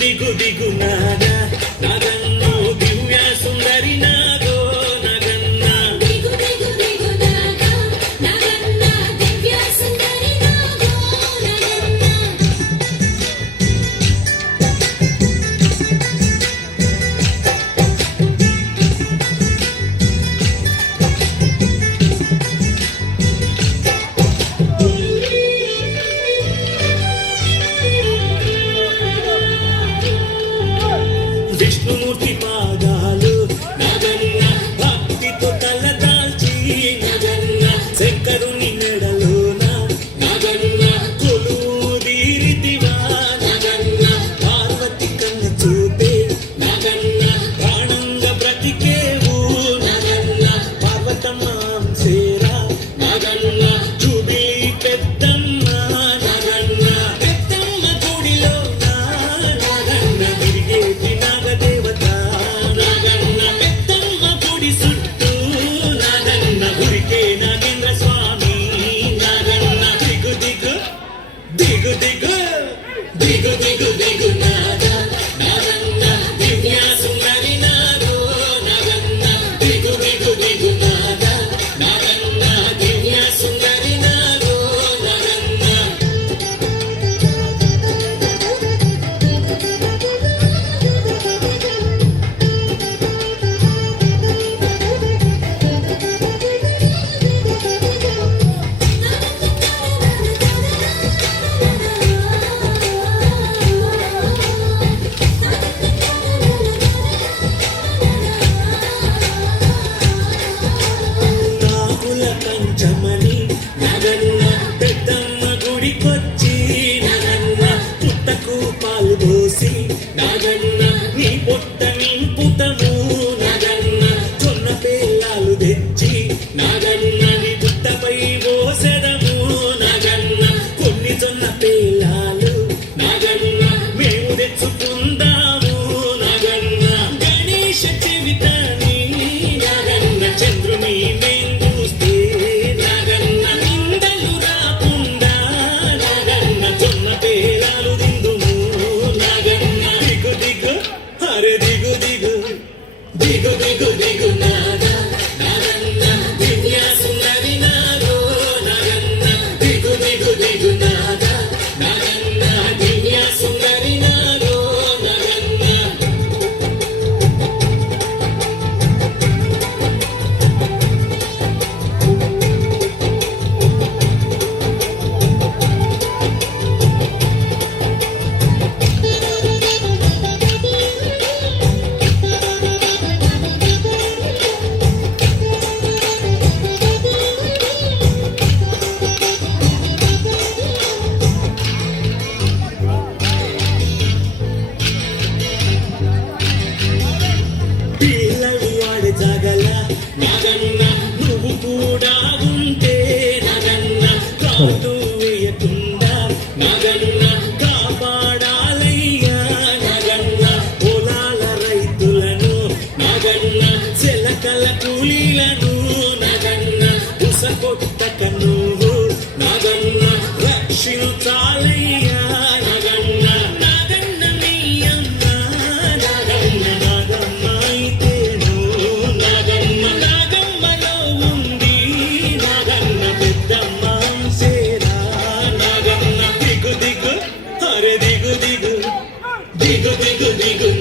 దిగు దిగు నాగా నాగన్నో దివ్య సుందరి నాగో నాగన్న దిగు దిగు దిగు నాగా నాగన్న దివ్య సుందరి నాగో నాగన్న విష్ణుమూర్తి పాదాలు నాగన్న భక్తితో తలదాల్చి నాగన్న శంకరుని నెడలోన నాగన్న కొలువుదీరితివా నాగన్న పార్వతి కన్ను చూపే నాగన్న ప్రాణంగా బ్రతికేవు నాగన్న పార్వతమ్మ సేరా నాగన్న చూబి పెద్దమ్మ నాగన్న పెద్దమ్మ గుడిలో నాగన్న తిరిగేటి దిగు దిగు దిగు దిగు దిగు నాగా నాగన్న దివ్య సుందరి నాగో నాగన్న దిగు దిగు దిగు నాగా నాగన్న దివ్య సుందరి నాగో నాగన్న పంచమని నాగన్న పెద్దమ్మ గుడికొచ్చి నాగన్న పుట్టకు పాలు పోసి నాగన్న నీ పొట్ట నింపుతము నాగన్న జొన్న పేలాలు తెచ్చి నాగన్న నీ పుట్టపై పోసెదము నాగన్న కొన్ని జొన్న పేలాలు నాగన్న మేము తెచ్చుకుందాము నాగన్న గణేష చెవితని నాగన్న చంద్రుని దిగు దిగు దిగు నాగా నాగన్న దివ్య సుందరి నాగో నాగన్న దిగు దిగు దిగు నాగా నాగన్న దివ్య సుందరి నాగో నాగన్న నాగన్న నువ్వు కూడా ఉంటే నాగన్న కాదు వేయకుండా నాగన్న కాపాడాలయ్యా నాగన్న పొలాల రైతులను నాగన్న చెలకల కూలీలను నాగన్న ఉసకొట్టక నువ్వు నాగన్న రక్షించాలయ్యా నాగన్న నాగన్న మీ అమ్మ నాగన్న నాగమ్మ అయితే దిగు దిగు దిగు